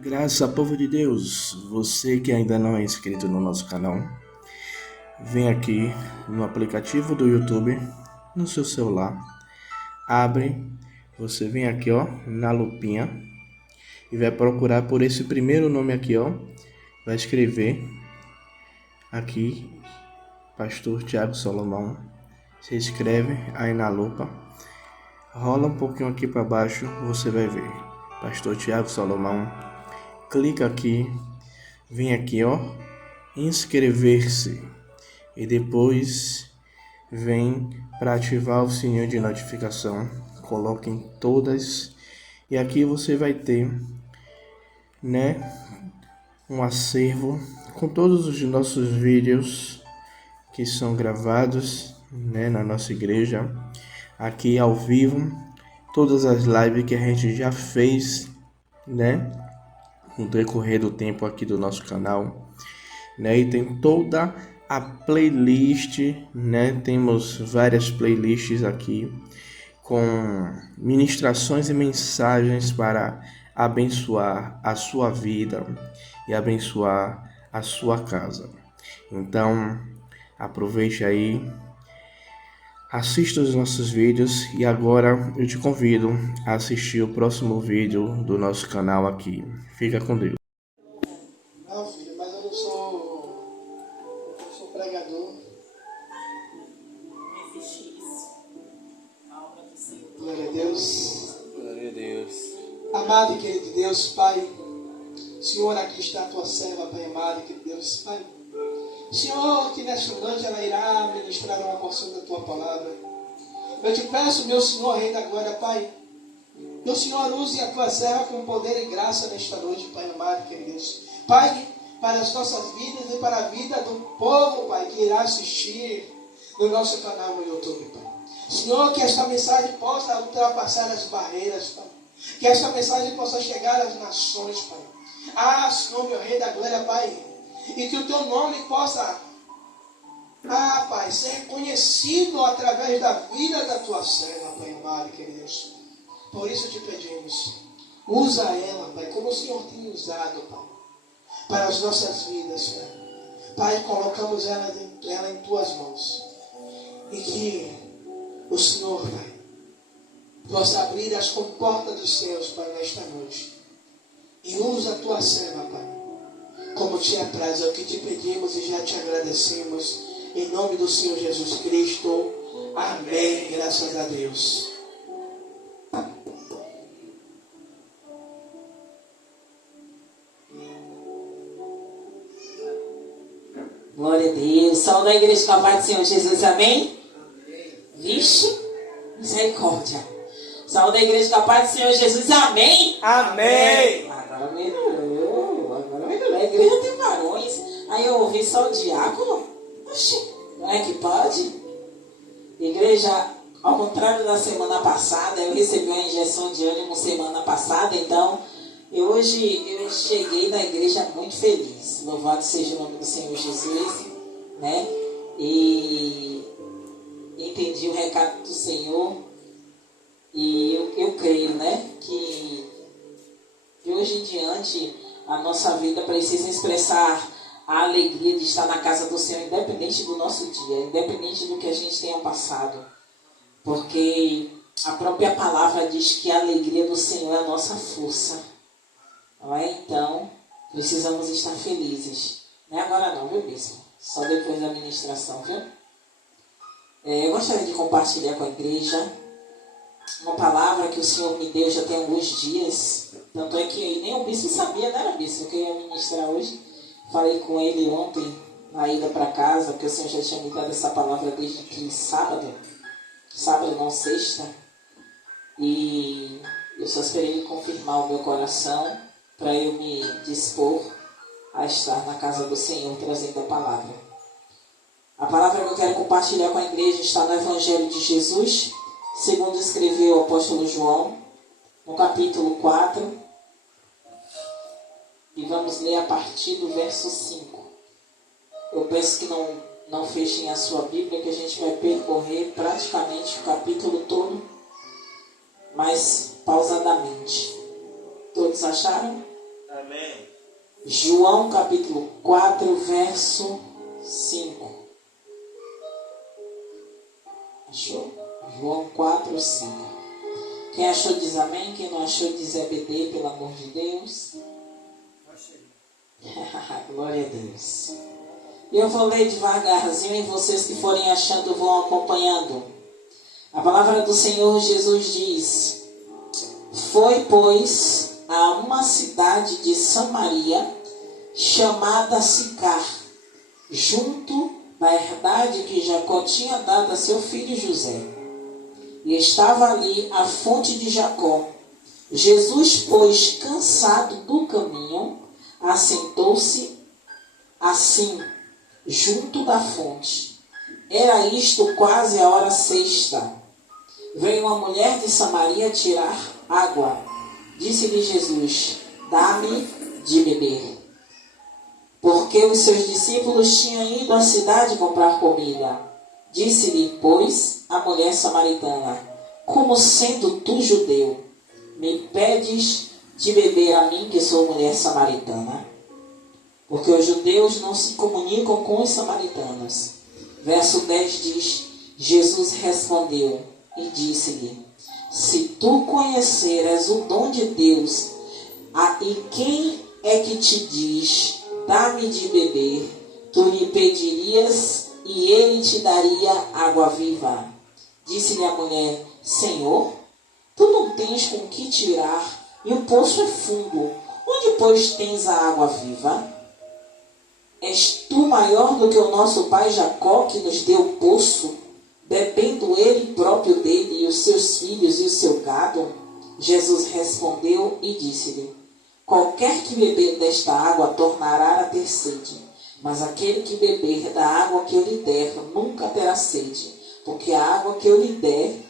Graças povo de Deus, você que ainda não é inscrito no nosso canal, vem aqui no aplicativo do YouTube, no seu celular, abre, você vem aqui ó, na lupinha e vai procurar por esse primeiro nome aqui ó, vai escrever aqui, Pastor Tiago Salomão, se inscreve aí na lupa, rola um pouquinho aqui para baixo, você vai ver, Pastor Tiago Salomão, clica aqui, vem aqui ó, inscrever-se e depois vem para ativar o sininho de notificação, coloque em todas e aqui você vai ter, um acervo com todos os nossos vídeos que são gravados, na nossa igreja, aqui ao vivo, todas as lives que a gente já fez, no decorrer do tempo aqui do nosso canal, e tem toda a playlist, temos várias playlists aqui com ministrações e mensagens para abençoar a sua vida e abençoar a sua casa. Então, aproveite aí, assista os nossos vídeos e agora eu te convido a assistir o próximo vídeo do nosso canal aqui. Fica com Deus. Não, filho, mas eu não sou pregador. Não existe isso. A obra do Senhor. Glória a Deus. Glória a Deus. Amado e querido Deus, Pai, Senhor, aqui está a tua serva, Pai amado e querido Deus, Pai. Senhor, que nesta noite ela irá ministrar uma porção da tua palavra. Eu te peço, meu Senhor, Rei da Glória, Pai, que o Senhor use a tua serva com poder e graça nesta noite, Pai amado e querido Deus. Pai, para as nossas vidas e para a vida do povo, Pai, que irá assistir no nosso canal no YouTube, Pai. Senhor, que esta mensagem possa ultrapassar as barreiras, Pai. Que esta mensagem possa chegar às nações, Pai. Ah, Senhor, meu Rei da Glória, Pai. E que o teu nome possa, Pai, ser conhecido através da vida da tua serva, Pai amado, querido Deus. Por isso te pedimos, usa ela, Pai, como o Senhor tem usado, Pai, para as nossas vidas, Pai. Pai, colocamos ela em tuas mãos. E que o Senhor, Pai, possa abrir as comportas dos céus, Pai, nesta noite. E usa a tua serva, Pai, como te apraz, é o que te pedimos e já te agradecemos. Em nome do Senhor Jesus Cristo. Amém. Graças a Deus. Glória a Deus. Saúde a igreja com a paz do Senhor Jesus. Amém? Vixe, misericórdia. Saúde a igreja com a paz do Senhor Jesus. Amém? Amém. Agora melhorou. A igreja tem varões. Aí eu ouvi só o diácono. Oxi, não é que pode? Igreja, ao contrário da semana passada, eu recebi uma injeção de ânimo semana passada, então hoje eu cheguei na igreja muito feliz. Louvado seja o nome do Senhor Jesus, E entendi o recado do Senhor. E eu creio, que de hoje em diante a nossa vida precisa expressar a alegria de estar na casa do Senhor, independente do nosso dia, independente do que a gente tenha passado. Porque a própria palavra diz que a alegria do Senhor é a nossa força. Não é? Então, precisamos estar felizes. Não é agora não, viu, bispo? Só depois da ministração, viu? Eu gostaria de compartilhar com a igreja uma palavra que o Senhor me deu já tem alguns dias. Tanto é que nem o bispo sabia, não era bispo, que eu ia ministrar hoje. Falei com ele ontem, na ida para casa, que o Senhor já tinha me dado essa palavra desde que sábado não, sexta. E eu só esperei ele confirmar o meu coração para eu me dispor a estar na casa do Senhor trazendo a palavra. A palavra que eu quero compartilhar com a igreja está no Evangelho de Jesus, segundo escreveu o apóstolo João, no capítulo 4, e vamos ler a partir do verso 5. Eu peço que não fechem a sua Bíblia, que a gente vai percorrer praticamente o capítulo todo, mas pausadamente. Todos acharam? Amém. João capítulo 4, verso 5. Achou? João 4, 5. Quem achou diz amém, quem não achou diz EBD, pelo amor de Deus. Glória a Deus. Eu vou ler devagarzinho e vocês que forem achando vão acompanhando. A palavra do Senhor Jesus diz: foi, pois, a uma cidade de Samaria, chamada Sicar, junto da herdade que Jacó tinha dado a seu filho José. E estava ali a fonte de Jacó. Jesus, pois, cansado do caminho, assentou-se assim, junto da fonte. Era isto quase a hora sexta. Veio uma mulher de Samaria tirar água. Disse-lhe Jesus: dá-me de beber. Porque os seus discípulos tinham ido à cidade comprar comida. Disse-lhe, pois, a mulher samaritana: como sendo tu judeu, me pedes de beber a mim, que sou mulher samaritana? Porque os judeus não se comunicam com os samaritanos. Verso 10 diz: Jesus respondeu e disse-lhe: se tu conheceras o dom de Deus, e quem é que te diz, dá-me de beber, tu lhe pedirias e ele te daria água viva. Disse-lhe a mulher: Senhor, tu não tens com que tirar, e o poço é fundo. Onde, pois, tens a água viva? És tu maior do que o nosso pai Jacó, que nos deu o poço, bebendo ele próprio dele, e os seus filhos e o seu gado? Jesus respondeu e disse-lhe: qualquer que beber desta água tornará a ter sede, mas aquele que beber da água que eu lhe der nunca terá sede, porque a água que eu lhe der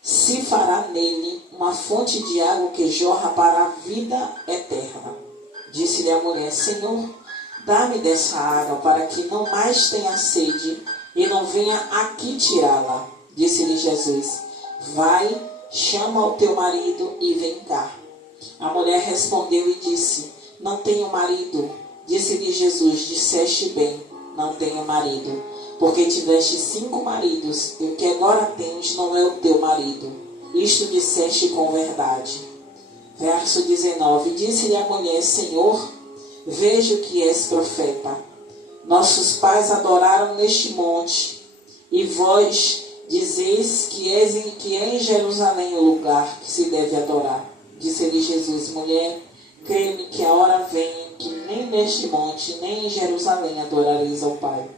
se fará nele uma fonte de água que jorra para a vida eterna. Disse-lhe a mulher: Senhor, dá-me dessa água, para que não mais tenha sede e não venha aqui tirá-la. Disse-lhe Jesus: vai, chama o teu marido e vem cá. A mulher respondeu e disse: não tenho marido. Disse-lhe Jesus: disseste bem, não tenho marido, porque tiveste 5 maridos, e o que agora tens não é o teu marido. Isto disseste com verdade. Verso 19. Disse-lhe a mulher: Senhor, vejo que és profeta. Nossos pais adoraram neste monte, e vós dizeis que é em Jerusalém o lugar que se deve adorar. Disse-lhe Jesus: mulher, crê-me que a hora vem em que nem neste monte, nem em Jerusalém adorareis ao Pai.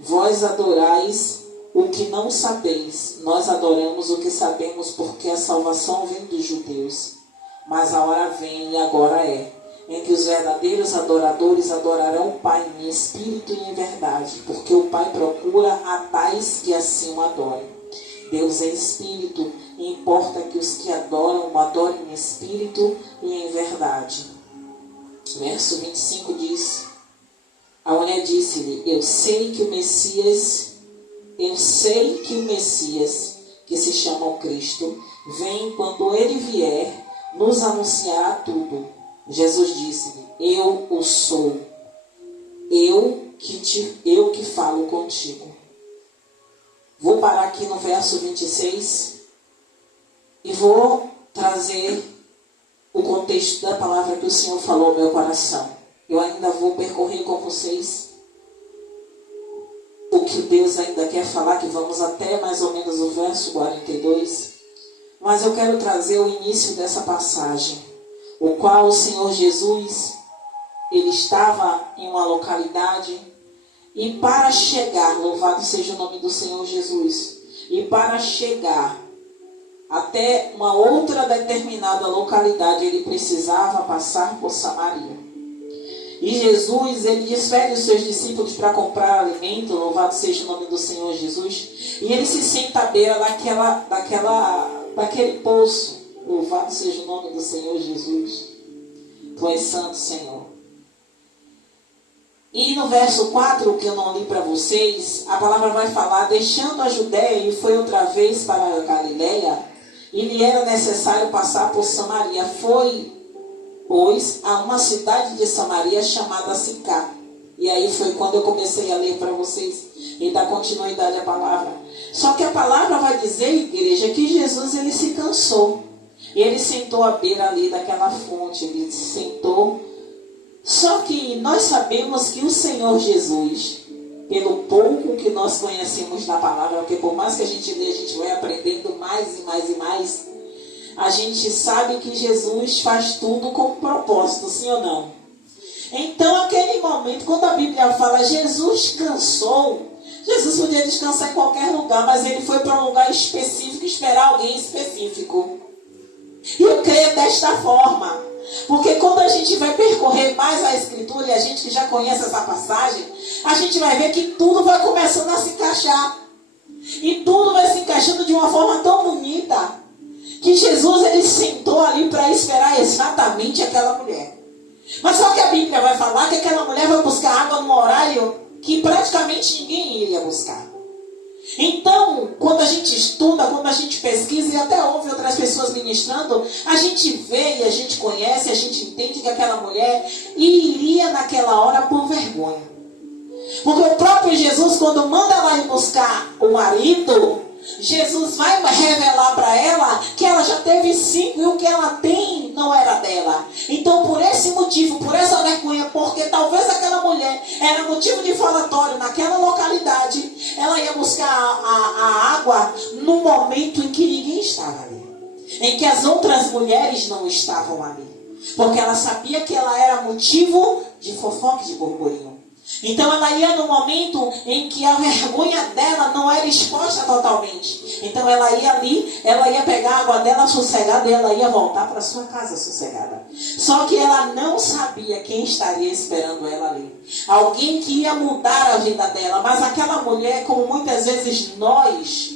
Vós adorais o que não sabeis, nós adoramos o que sabemos, porque a salvação vem dos judeus. Mas a hora vem, e agora é, em que os verdadeiros adoradores adorarão o Pai em espírito e em verdade, porque o Pai procura a tais que assim o adorem. Deus é espírito, e importa que os que adoram o adorem em espírito e em verdade. Verso 25 diz: a mulher disse-lhe: eu sei que o Messias, que se chama o Cristo, vem, quando ele vier, nos anunciará tudo. Jesus disse-lhe: eu o sou, eu que falo contigo. Vou parar aqui no verso 26 e vou trazer o contexto da palavra que o Senhor falou ao meu coração. Eu ainda vou percorrer com vocês o que Deus ainda quer falar, que vamos até mais ou menos o verso 42. Mas eu quero trazer o início dessa passagem, o qual o Senhor Jesus, ele estava em uma localidade, e para chegar, louvado seja o nome do Senhor Jesus, e para chegar até uma outra determinada localidade, ele precisava passar por Samaria. E Jesus, ele despede os seus discípulos para comprar alimento, louvado seja o nome do Senhor Jesus, e ele se senta à beira daquele poço. Louvado seja o nome do Senhor Jesus. Tu és santo, Senhor. E no verso 4, que eu não li para vocês, a palavra vai falar: deixando a Judéia, e foi outra vez para a Galiléia, e lhe era necessário passar por Samaria. Foi pois, a uma cidade de Samaria chamada Sicar. E aí foi quando eu comecei a ler para vocês e dar continuidade à palavra. Só que a palavra vai dizer, igreja, que Jesus ele se cansou. Ele sentou à beira ali daquela fonte, ele sentou. Só que nós sabemos que o Senhor Jesus, pelo pouco que nós conhecemos da palavra, porque por mais que a gente lê, a gente vai aprendendo mais e mais e mais, a gente sabe que Jesus faz tudo com propósito, sim ou não? Então, aquele momento, quando a Bíblia fala Jesus cansou, Jesus podia descansar em qualquer lugar, mas ele foi para um lugar específico, esperar alguém específico. E eu creio desta forma, porque quando a gente vai percorrer mais a Escritura, e a gente que já conhece essa passagem, a gente vai ver que tudo vai começando a se encaixar. E tudo vai se encaixando de uma forma tão bonita, que Jesus ele sentou ali para esperar exatamente aquela mulher. Mas só que a Bíblia vai falar que aquela mulher vai buscar água num horário que praticamente ninguém iria buscar. Então, quando a gente estuda, quando a gente pesquisa e até ouve outras pessoas ministrando, a gente vê e a gente conhece, a gente entende que aquela mulher iria naquela hora por vergonha. Porque o próprio Jesus, quando manda ela ir buscar o marido, Jesus vai revelar para ela que ela já teve 5 e o que ela tem não era dela. Então, por esse motivo, por essa vergonha, porque talvez aquela mulher era motivo de falatório naquela localidade, ela ia buscar a água no momento em que ninguém estava ali, em que as outras mulheres não estavam ali, porque ela sabia que ela era motivo de fofoca e de burburinho. Então ela ia no momento em que a vergonha dela não era exposta totalmente. Então ela ia ali, ela ia pegar a água dela sossegada e ela ia voltar para sua casa sossegada. Só que ela não sabia quem estaria esperando ela ali. Alguém que ia mudar a vida dela. Mas aquela mulher, como muitas vezes nós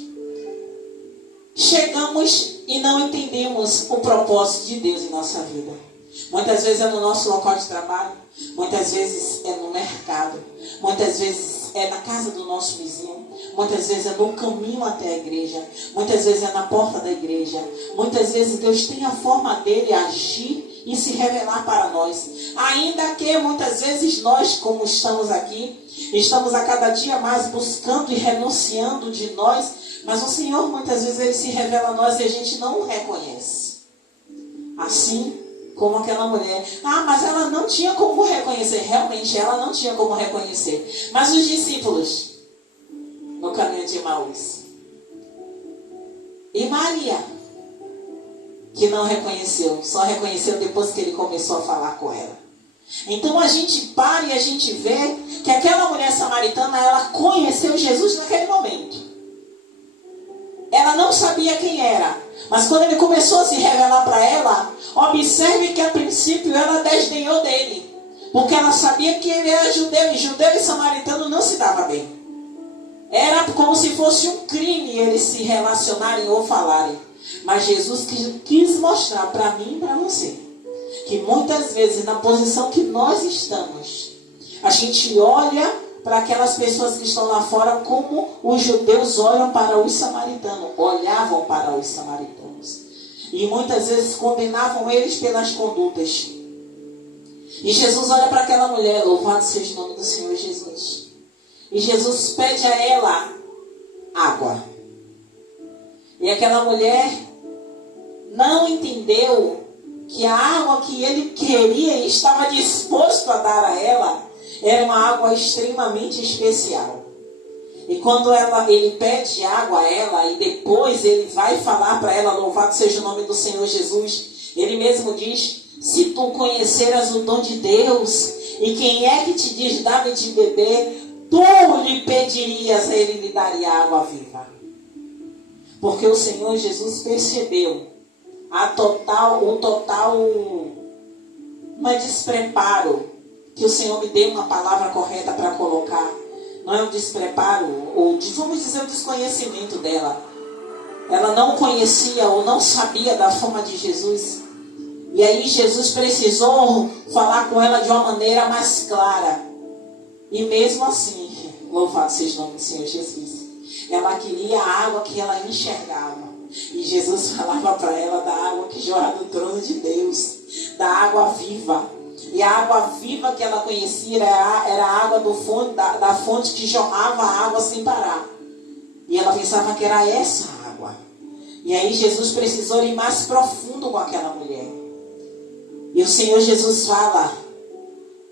chegamos e não entendemos o propósito de Deus em nossa vida. Muitas vezes é no nosso local de trabalho, muitas vezes é no mercado, muitas vezes é na casa do nosso vizinho, muitas vezes é no caminho até a igreja, muitas vezes é na porta da igreja, muitas vezes Deus tem a forma dele agir e se revelar para nós. Ainda que muitas vezes nós, como estamos aqui, estamos a cada dia mais buscando e renunciando de nós, mas o Senhor muitas vezes ele se revela a nós e a gente não o reconhece. Assim como aquela mulher. Mas ela não tinha como reconhecer. Realmente, ela não tinha como reconhecer. Mas os discípulos, no caminho de Emaús. E Maria, que não reconheceu. Só reconheceu depois que ele começou a falar com ela. Então a gente para e a gente vê que aquela mulher samaritana, ela conheceu Jesus naquele momento. Ela não sabia quem era. Mas quando ele começou a se revelar para ela, observe que a princípio ela desdenhou dele. Porque ela sabia que ele era judeu. E judeu e samaritano não se dava bem. Era como se fosse um crime eles se relacionarem ou falarem. Mas Jesus quis mostrar para mim e para você que muitas vezes na posição que nós estamos, a gente olha para aquelas pessoas que estão lá fora como os judeus olham para os samaritanos, olhavam para os samaritanos. E muitas vezes condenavam eles pelas condutas. E Jesus olha para aquela mulher, louvado seja o nome do Senhor Jesus. E Jesus pede a ela água. E aquela mulher não entendeu que a água que ele queria e estava disposto a dar a ela era uma água extremamente especial. E quando ele pede água a ela e depois ele vai falar para ela, louvado seja o nome do Senhor Jesus, ele mesmo diz, se tu conheceras o dom de Deus e quem é que te diz dá-me de beber, tu lhe pedirias, ele lhe daria água viva. Porque o Senhor Jesus percebeu o total não é despreparo, que o Senhor me dê uma palavra correta para colocar. Não é um despreparo, ou vamos dizer o desconhecimento dela. Ela não conhecia ou não sabia da fama de Jesus. E aí Jesus precisou falar com ela de uma maneira mais clara. E mesmo assim, louvado seja o nome do Senhor Jesus, ela queria a água que ela enxergava. E Jesus falava para ela da água que jorra do trono de Deus. da água viva. E a água viva que ela conhecia era a água da fonte que jorrava a água sem parar. E ela pensava que era essa água. E aí Jesus precisou ir mais profundo com aquela mulher. E o Senhor Jesus fala: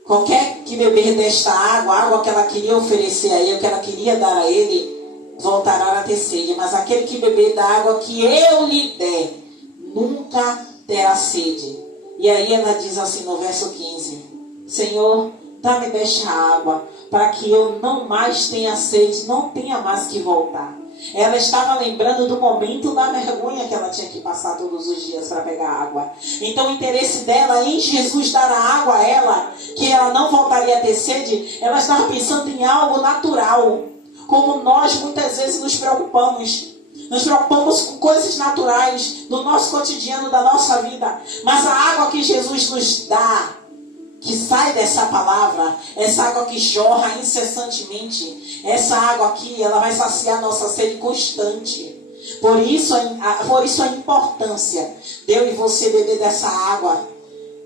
qualquer que beber desta água, a água que ela queria oferecer a ele, que ela queria dar a ele, voltará a ter sede. Mas aquele que beber da água que eu lhe der, nunca terá sede. E aí ela diz assim no verso 15: Senhor, dá-me desta água, para que eu não mais tenha sede, não tenha mais que voltar. Ela estava lembrando do momento da vergonha que ela tinha que passar todos os dias para pegar água. Então o interesse dela em Jesus dar a água a ela, que ela não voltaria a ter sede, ela estava pensando em algo natural. Como nós muitas vezes nos preocupamos. Nos preocupamos com coisas naturais do nosso cotidiano, da nossa vida. Mas a água que Jesus nos dá, que sai dessa palavra, essa água que jorra incessantemente, essa água aqui, ela vai saciar nossa sede constante. Por isso a importância de eu e você beber dessa água,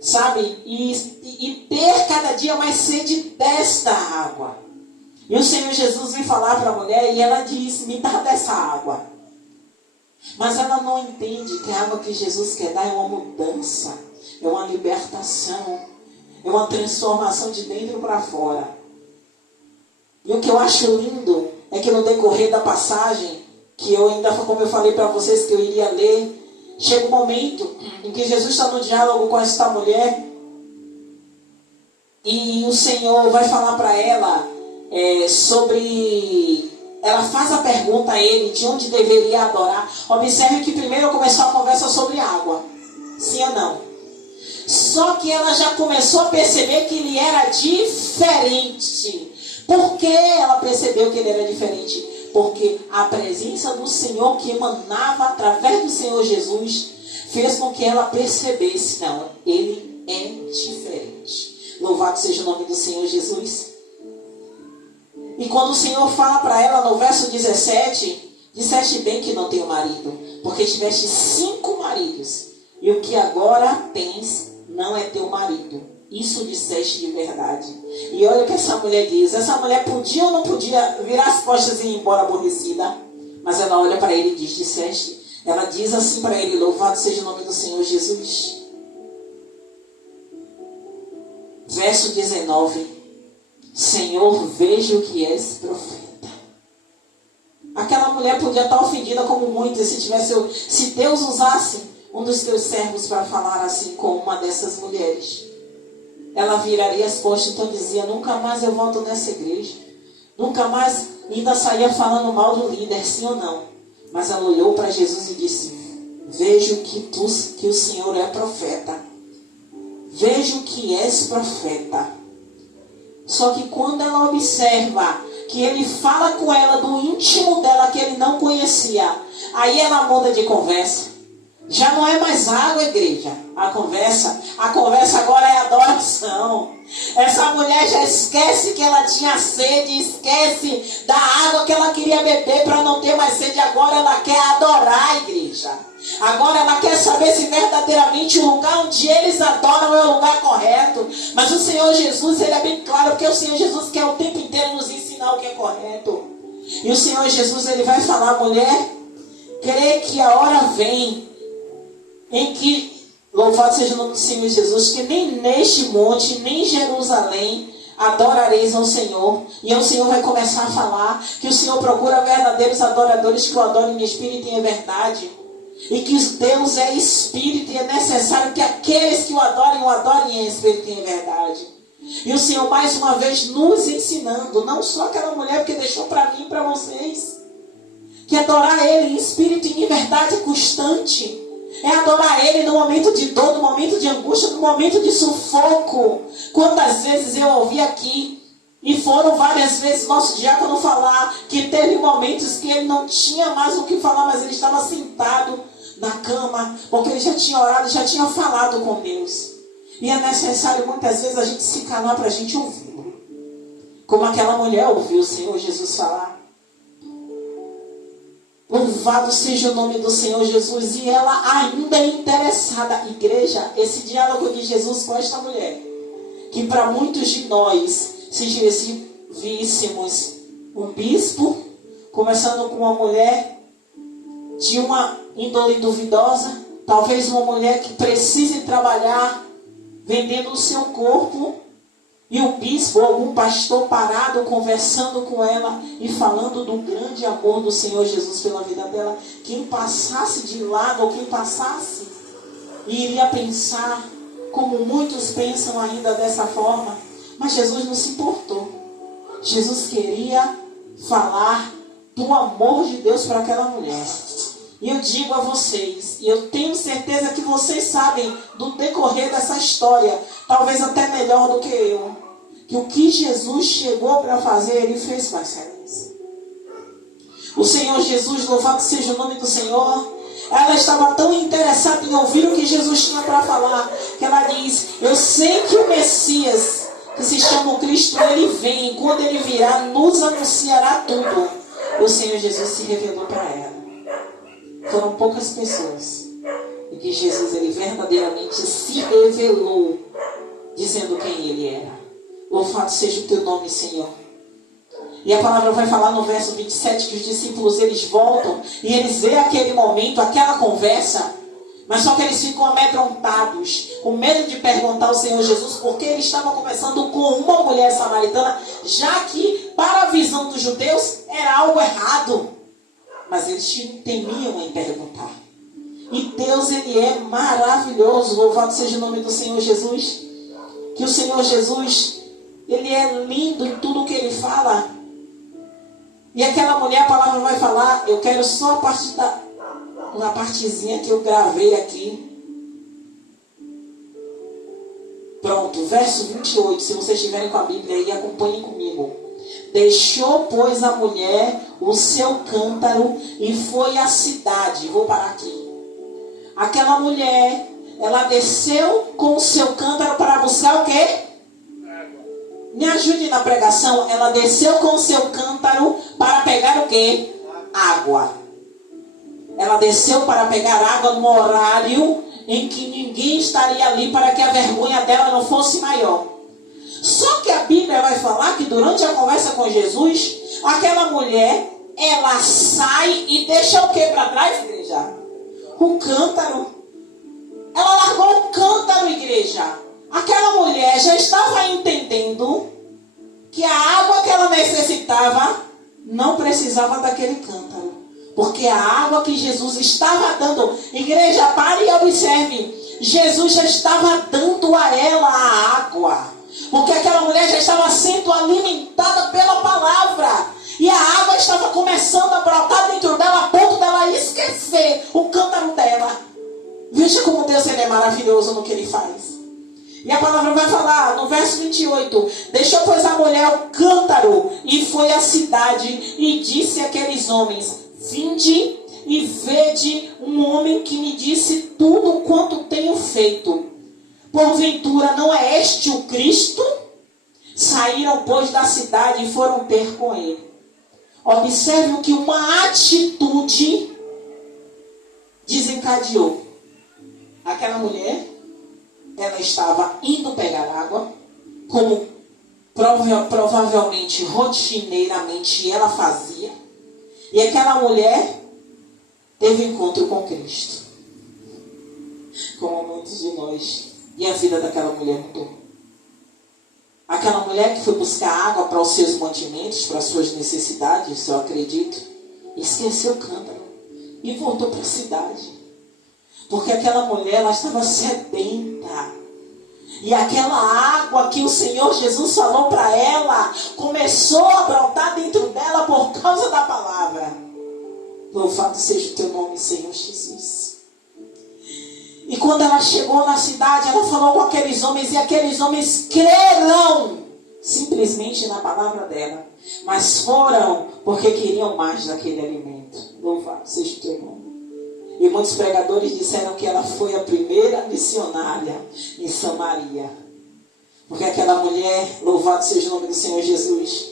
sabe? E ter cada dia mais sede desta água. E o Senhor Jesus vem falar para a mulher e ela diz: me dá dessa água. Mas ela não entende que a água que Jesus quer dar é uma mudança, é uma libertação, é uma transformação de dentro para fora. E o que eu acho lindo é que no decorrer da passagem, que eu ainda, como eu falei para vocês que eu iria ler, chega um momento em que Jesus está no diálogo com esta mulher e o Senhor vai falar para ela sobre... Ela faz a pergunta a ele de onde deveria adorar. Observe que primeiro começou a conversa sobre água. Sim ou não? Só que ela já começou a perceber que ele era diferente. Por que ela percebeu que ele era diferente? Porque a presença do Senhor que emanava através do Senhor Jesus fez com que ela percebesse: não, ele é diferente. Louvado seja o nome do Senhor Jesus. E quando o Senhor fala para ela no verso 17: disseste bem que não tenho marido, porque tiveste 5 maridos, e o que agora tens não é teu marido. Isso disseste de verdade. E olha o que essa mulher diz. Essa mulher podia ou não podia virar as costas e ir embora aborrecida? Mas ela olha para ele e diz: disseste. Ela diz assim para ele: louvado seja o nome do Senhor Jesus. Verso 19: Senhor, vejo que és profeta. Aquela mulher podia estar ofendida como muitas se Deus usasse um dos teus servos para falar assim com uma dessas mulheres. Ela viraria as costas, então dizia: nunca mais eu volto nessa igreja. Nunca mais, ainda saía falando mal do líder, sim ou não. Mas ela olhou para Jesus e disse: vejo que o Senhor é profeta. Vejo que és profeta. Só que quando ela observa que ele fala com ela do íntimo dela que ele não conhecia, aí ela muda de conversa. Já não é mais água, igreja. A conversa agora é adoração. Essa mulher já esquece que ela tinha sede, esquece da água que ela queria beber para não ter mais sede. Agora ela quer adorar a igreja. Agora ela quer saber se verdadeiramente o lugar onde eles adoram é o lugar correto. Mas o Senhor Jesus, ele é bem claro, porque o Senhor Jesus quer o tempo inteiro nos ensinar o que é correto. E o Senhor Jesus, ele vai falar: mulher, crê que a hora vem em que, louvado seja o nome do Senhor Jesus, que nem neste monte, nem em Jerusalém, adorareis ao Senhor. E aí o Senhor vai começar a falar que o Senhor procura verdadeiros adoradores que o adorem em espírito e em verdade. E que Deus é espírito e é necessário que aqueles que o adorem em espírito e em verdade. E o Senhor mais uma vez nos ensinando, não só aquela mulher, porque deixou para mim e para vocês, que adorar Ele em espírito e em verdade é constante. É adorar Ele no momento de dor, no momento de angústia, no momento de sufoco. Quantas vezes eu ouvi aqui, e foram várias vezes nosso diácono falar, que teve momentos que ele não tinha mais o que falar, mas ele estava sentado na cama, porque ele já tinha orado, já tinha falado com Deus. E é necessário muitas vezes a gente se calar para a gente ouvi-lo. Como aquela mulher ouviu o Senhor Jesus falar. Louvado seja o nome do Senhor Jesus. E ela ainda é interessada. Igreja, esse diálogo de Jesus com esta mulher, que para muitos de nós, se víssemos um bispo conversando com uma mulher de uma índole duvidosa, talvez uma mulher que precise trabalhar vendendo o seu corpo, e o bispo, algum pastor parado, conversando com ela e falando do grande amor do Senhor Jesus pela vida dela. Quem passasse de lado, ou quem passasse, iria pensar, como muitos pensam ainda dessa forma. Mas Jesus não se importou. Jesus queria falar do amor de Deus para aquela mulher. E eu digo a vocês, e eu tenho certeza que vocês sabem do decorrer dessa história, talvez até melhor do que eu, que o que Jesus chegou para fazer, Ele fez com excelência. O Senhor Jesus, louvado seja o nome do Senhor, ela estava tão interessada em ouvir o que Jesus tinha para falar, que ela diz: eu sei que o Messias, que se chama o Cristo, Ele vem, e quando Ele virá, nos anunciará tudo. E o Senhor Jesus se revelou para ela. Foram poucas pessoas e que Jesus, Ele verdadeiramente se revelou, dizendo quem Ele era. Louvado seja o teu nome, Senhor. E a palavra vai falar no verso 27 que os discípulos, eles voltam e eles veem aquele momento, aquela conversa, mas só que eles ficam amedrontados, com medo de perguntar ao Senhor Jesus, porque ele estava conversando com uma mulher samaritana, já que para a visão dos judeus era algo errado. Mas eles temiam em perguntar. E Deus, Ele é maravilhoso. Louvado seja o nome do Senhor Jesus. Que o Senhor Jesus, Ele é lindo em tudo que Ele fala. E aquela mulher, a palavra vai falar, eu quero só uma partezinha que eu gravei aqui. Pronto, verso 28. Se vocês estiverem com a Bíblia aí, acompanhem comigo. Deixou, pois, a mulher o seu cântaro e foi à cidade. Vou parar aqui. Aquela mulher, ela desceu com o seu cântaro para buscar o quê? Água. Me ajude na pregação. Ela desceu com o seu cântaro para pegar o quê? Água. Ela desceu para pegar água no horário em que ninguém estaria ali, para que a vergonha dela não fosse maior. Só que a Bíblia vai falar que durante a conversa com Jesus, aquela mulher, ela sai e deixa o que para trás, igreja? O cântaro. Ela largou o cântaro, igreja. Aquela mulher já estava entendendo que a água que ela necessitava não precisava daquele cântaro. Porque a água que Jesus estava dando, igreja, pare e observe, Jesus já estava dando a ela a água. Porque aquela mulher já estava sendo alimentada pela palavra. E a água estava começando a brotar dentro dela, a ponto dela esquecer o cântaro dela. Veja como Deus, Ele é maravilhoso no que Ele faz. E a palavra vai falar no verso 28. Deixou, pois, a mulher o cântaro e foi à cidade e disse àqueles homens: vinde e vede um homem que me disse tudo quanto tenho feito. Porventura não é este o Cristo? Saíram, pois, da cidade e foram ter com ele. Observe o que uma atitude desencadeou. Aquela mulher, ela estava indo pegar água, como provavelmente, rotineiramente ela fazia. E aquela mulher teve encontro com Cristo. Como muitos de nós. E a vida daquela mulher mudou. Aquela mulher que foi buscar água para os seus mantimentos, para as suas necessidades, eu acredito, esqueceu o cântaro e voltou para a cidade. Porque aquela mulher, ela estava sedenta. E aquela água que o Senhor Jesus falou para ela, começou a brotar dentro dela por causa da palavra. Louvado seja o teu nome, Senhor Jesus. E quando ela chegou na cidade, ela falou com aqueles homens, e aqueles homens creram simplesmente na palavra dela. Mas foram porque queriam mais daquele alimento. Louvado seja o teu nome. E muitos pregadores disseram que ela foi a primeira missionária em Samaria. Porque aquela mulher, louvado seja o nome do Senhor Jesus,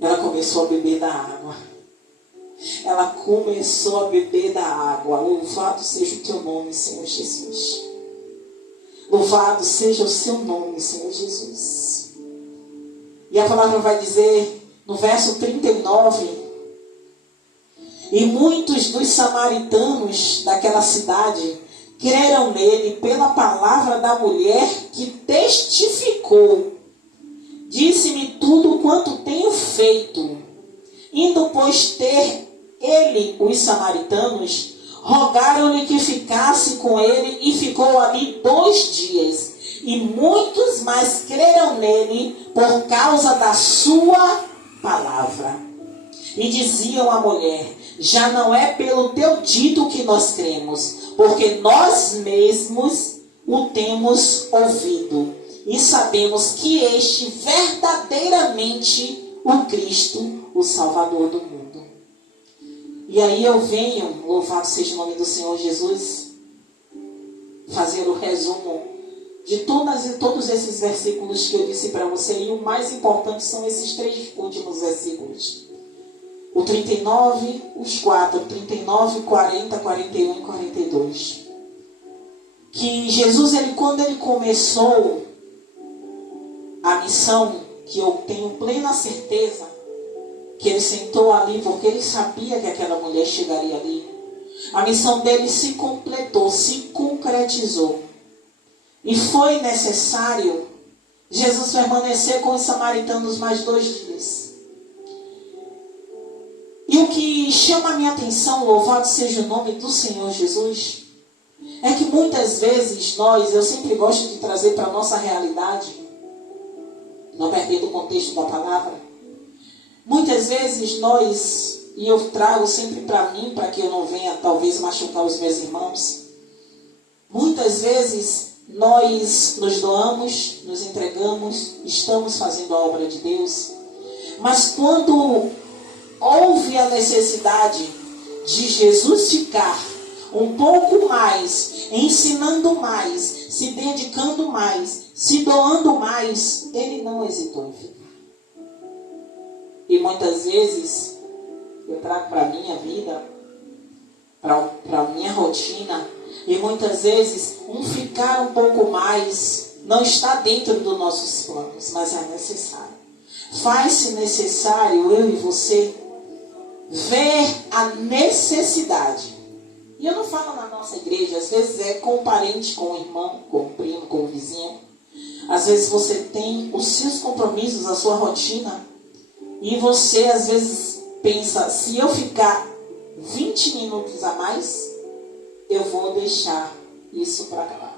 ela começou a beber da água. ela começou a beber da água. Louvado seja o teu nome, Senhor Jesus. Louvado seja o seu nome, Senhor Jesus. E a palavra vai dizer no verso 39: e muitos dos samaritanos daquela cidade creram nele pela palavra da mulher que testificou. Disse-me tudo quanto tenho feito. Indo, pois, ter ele os samaritanos, rogaram-lhe que ficasse com ele, e ficou ali 2 dias. E muitos mais creram nele por causa da sua palavra. E diziam à mulher: já não é pelo teu dito que nós cremos, porque nós mesmos o temos ouvido, e sabemos que este verdadeiramente o Cristo, o Salvador do mundo. E aí eu venho, louvado seja o nome do Senhor Jesus, fazer o resumo de todos esses versículos que eu disse para você. E o mais importante são esses 3 últimos versículos. O 39, os 4, 39, 40, 41 e 42. Que Jesus, quando ele começou a missão, que eu tenho plena certeza que ele sentou ali porque ele sabia que aquela mulher chegaria ali. A missão dele se completou, se concretizou. E foi necessário Jesus permanecer com os samaritanos mais 2 dias. E o que chama a minha atenção, louvado seja o nome do Senhor Jesus, é que muitas vezes eu sempre gosto de trazer para a nossa realidade, não perdendo o contexto da palavra, muitas vezes e eu trago sempre para mim, para que eu não venha talvez machucar os meus irmãos, muitas vezes nós nos doamos, nos entregamos, estamos fazendo a obra de Deus, mas quando houve a necessidade de Jesus ficar um pouco mais, ensinando mais, se dedicando mais, se doando mais, ele não hesitou em ficar. E muitas vezes eu trago para a minha vida, para a minha rotina, e muitas vezes ficar um pouco mais não está dentro dos nossos planos, mas é necessário. Faz-se necessário eu e você ver a necessidade. E eu não falo na nossa igreja, às vezes é com o parente, com o irmão, com o primo, com o vizinho. Às vezes você tem os seus compromissos, a sua rotina, e você às vezes pensa: se eu ficar 20 minutos a mais, eu vou deixar isso para cá.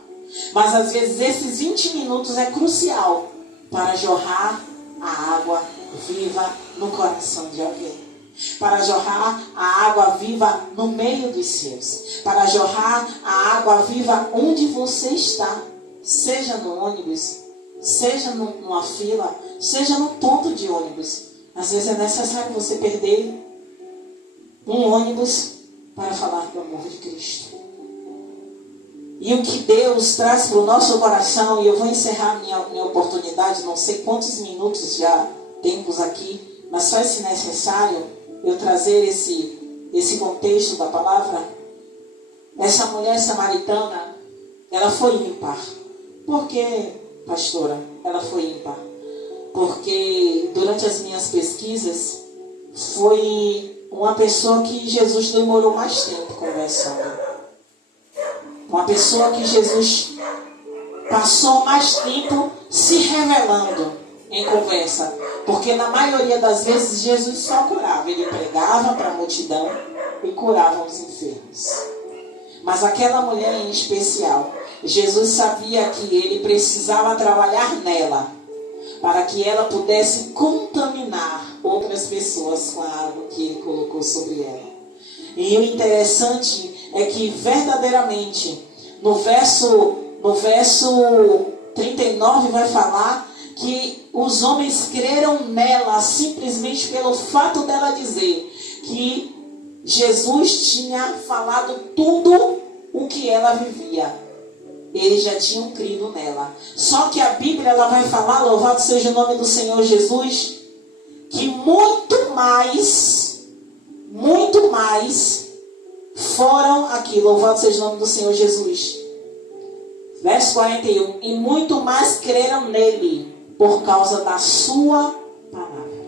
Mas às vezes esses 20 minutos é crucial para jorrar a água viva no coração de alguém. Para jorrar a água viva no meio dos seus. Para jorrar a água viva onde você está. Seja no ônibus, seja numa fila, seja no ponto de ônibus. Às vezes é necessário você perder um ônibus para falar do amor de Cristo. E o que Deus traz para o nosso coração, e eu vou encerrar minha oportunidade, não sei quantos minutos já temos aqui, mas faz-se necessário eu trazer esse contexto da palavra. Essa mulher samaritana, ela foi ímpar. Por que, pastora, ela foi ímpar? Porque durante as minhas pesquisas, foi uma pessoa que Jesus demorou mais tempo conversando. Uma pessoa que Jesus passou mais tempo se revelando em conversa. Porque na maioria das vezes Jesus só curava. Ele pregava para a multidão e curava os enfermos. Mas aquela mulher em especial, Jesus sabia que ele precisava trabalhar nela, para que ela pudesse contaminar outras pessoas com a água que ele colocou sobre ela. E o interessante é que verdadeiramente no verso 39 vai falar que os homens creram nela simplesmente pelo fato dela dizer que Jesus tinha falado tudo o que ela vivia. Eles já tinham crido nela. Só que a Bíblia ela vai falar, louvado seja o nome do Senhor Jesus, que muito muito mais foram aqui, louvado seja o nome do Senhor Jesus. Verso 41, e muito mais creram nele, por causa da sua palavra.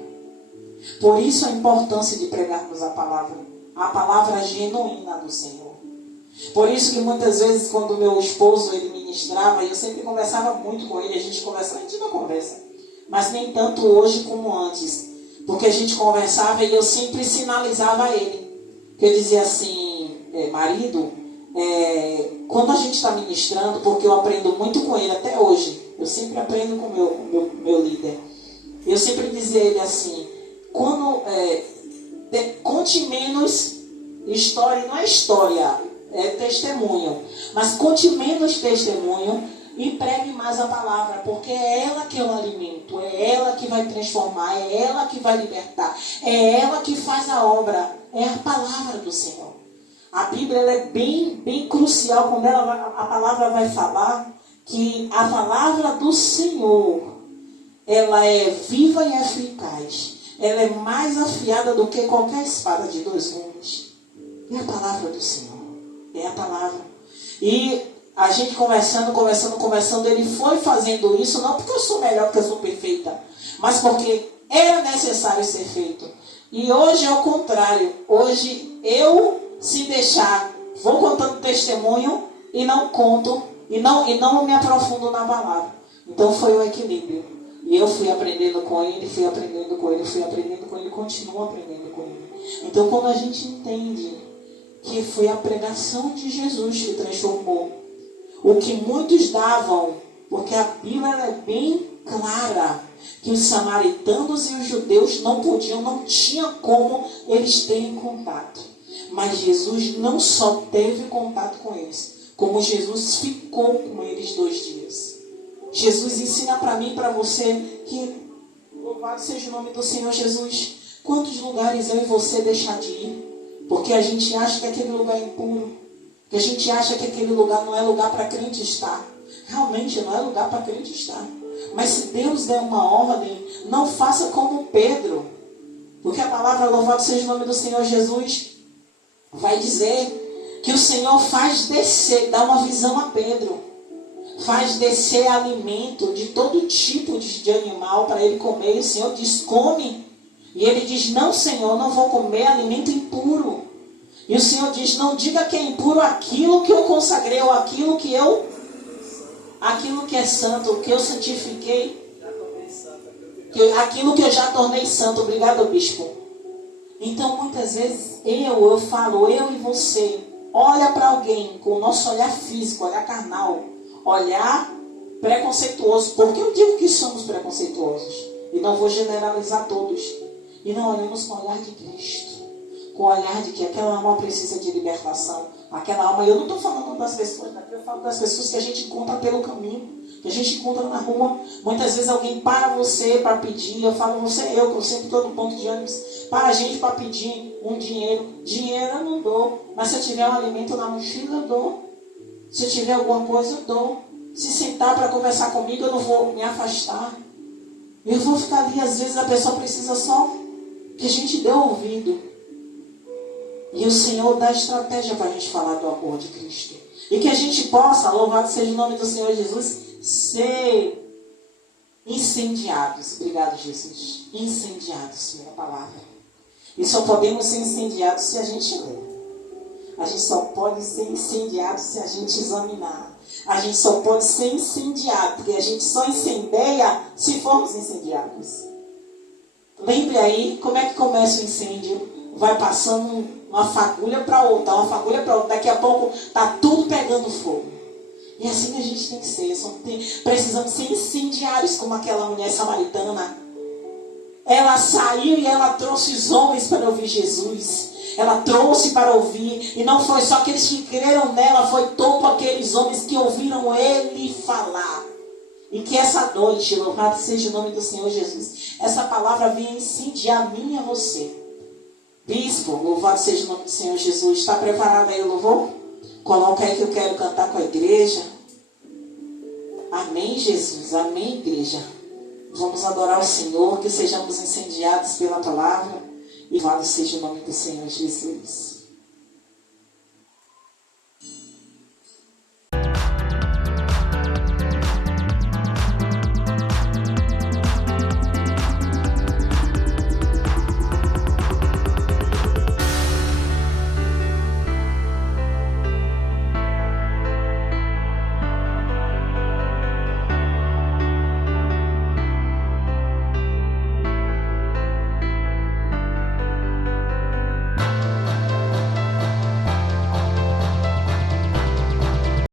Por isso a importância de pregarmos a palavra genuína do Senhor. Por isso que muitas vezes quando meu esposo ele ministrava, eu sempre conversava muito com ele, a gente não conversa, mas nem tanto hoje como antes, porque a gente conversava e eu sempre sinalizava a ele, que eu dizia assim, marido, quando a gente está ministrando, porque eu aprendo muito com ele até hoje, eu sempre aprendo com o meu líder, eu sempre dizia a ele assim, conte menos história, não é história, é testemunho, mas conte menos testemunho e pregue mais a palavra, porque é ela que eu alimento, é ela que vai transformar, é ela que vai libertar, é ela que faz a obra, é a palavra do Senhor. A Bíblia ela é bem crucial quando a palavra vai falar que a palavra do Senhor ela é viva e eficaz, ela é mais afiada do que qualquer espada de 2 gumes. É a palavra do Senhor. É a palavra. E a gente conversando, ele foi fazendo isso, não porque eu sou melhor, porque eu sou perfeita, mas porque era necessário ser feito. E hoje é o contrário. Hoje eu, se deixar, vou contando testemunho e não conto, e não me aprofundo na palavra. Então foi o equilíbrio. E eu fui aprendendo com ele, continuo aprendendo com ele. Então quando a gente entende que foi a pregação de Jesus que transformou o que muitos davam, porque a Bíblia é bem clara que os samaritanos e os judeus não tinham como eles terem contato, mas Jesus não só teve contato com eles, como Jesus ficou com eles 2 dias. Jesus ensina para mim e para você que, louvado seja o nome do Senhor Jesus, quantos lugares eu e você deixar de ir porque a gente acha que aquele lugar é impuro, que a gente acha que aquele lugar não é lugar para crente estar. Realmente não é lugar para crente estar. Mas se Deus der uma ordem, não faça como Pedro, porque a palavra, louvado seja o nome do Senhor Jesus, vai dizer que o Senhor faz descer, dá uma visão a Pedro, faz descer alimento de todo tipo de animal para ele comer, e o Senhor diz, come. E ele diz, não Senhor, não vou comer alimento impuro. E o Senhor diz, não diga que é impuro aquilo que eu consagrei, ou aquilo que é santo, o que eu santifiquei, aquilo que eu já tornei santo. Obrigado, bispo. Então muitas vezes eu falo, eu e você, olha para alguém com o nosso olhar físico, olhar carnal, olhar preconceituoso, porque eu digo que somos preconceituosos, e não vou generalizar todos, e não olhamos com o olhar de Cristo, com o olhar de que aquela alma precisa de libertação, aquela alma, eu não estou falando das pessoas daqui, eu falo das pessoas que a gente encontra pelo caminho, que a gente encontra na rua. Muitas vezes alguém para você para pedir, eu falo, que eu sempre estou no ponto de ônibus, para a gente para pedir um dinheiro eu não dou, mas se eu tiver um alimento na mochila eu dou, se eu tiver alguma coisa eu dou, se sentar para conversar comigo eu não vou me afastar, eu vou ficar ali, às vezes a pessoa precisa só que a gente dê ouvido. E o Senhor dá estratégia para a gente falar do amor de Cristo. E que a gente possa, louvado seja o nome do Senhor Jesus, ser incendiados. Obrigado, Jesus. Incendiados pela palavra. E só podemos ser incendiados se a gente ler. A gente só pode ser incendiado se a gente examinar. A gente só pode ser incendiado, porque a gente só incendeia se formos incendiados. Lembre aí, como é que começa o incêndio? Vai passando uma fagulha para outra, daqui a pouco está tudo pegando fogo. E assim que a gente tem que ser. Precisamos ser incendiários como aquela mulher samaritana. Ela saiu e ela trouxe os homens para ouvir Jesus. Ela trouxe para ouvir. E não foi só aqueles que creram nela, foi todos aqueles homens que ouviram ele falar. E que essa noite, louvado seja o nome do Senhor Jesus, essa palavra venha incendiar a mim e a você. Bispo, louvado seja o nome do Senhor Jesus. Está preparado aí o louvor? Coloca aí que eu quero cantar com a igreja. Amém, Jesus. Amém, igreja. Vamos adorar o Senhor, que sejamos incendiados pela palavra. E louvado seja o nome do Senhor Jesus.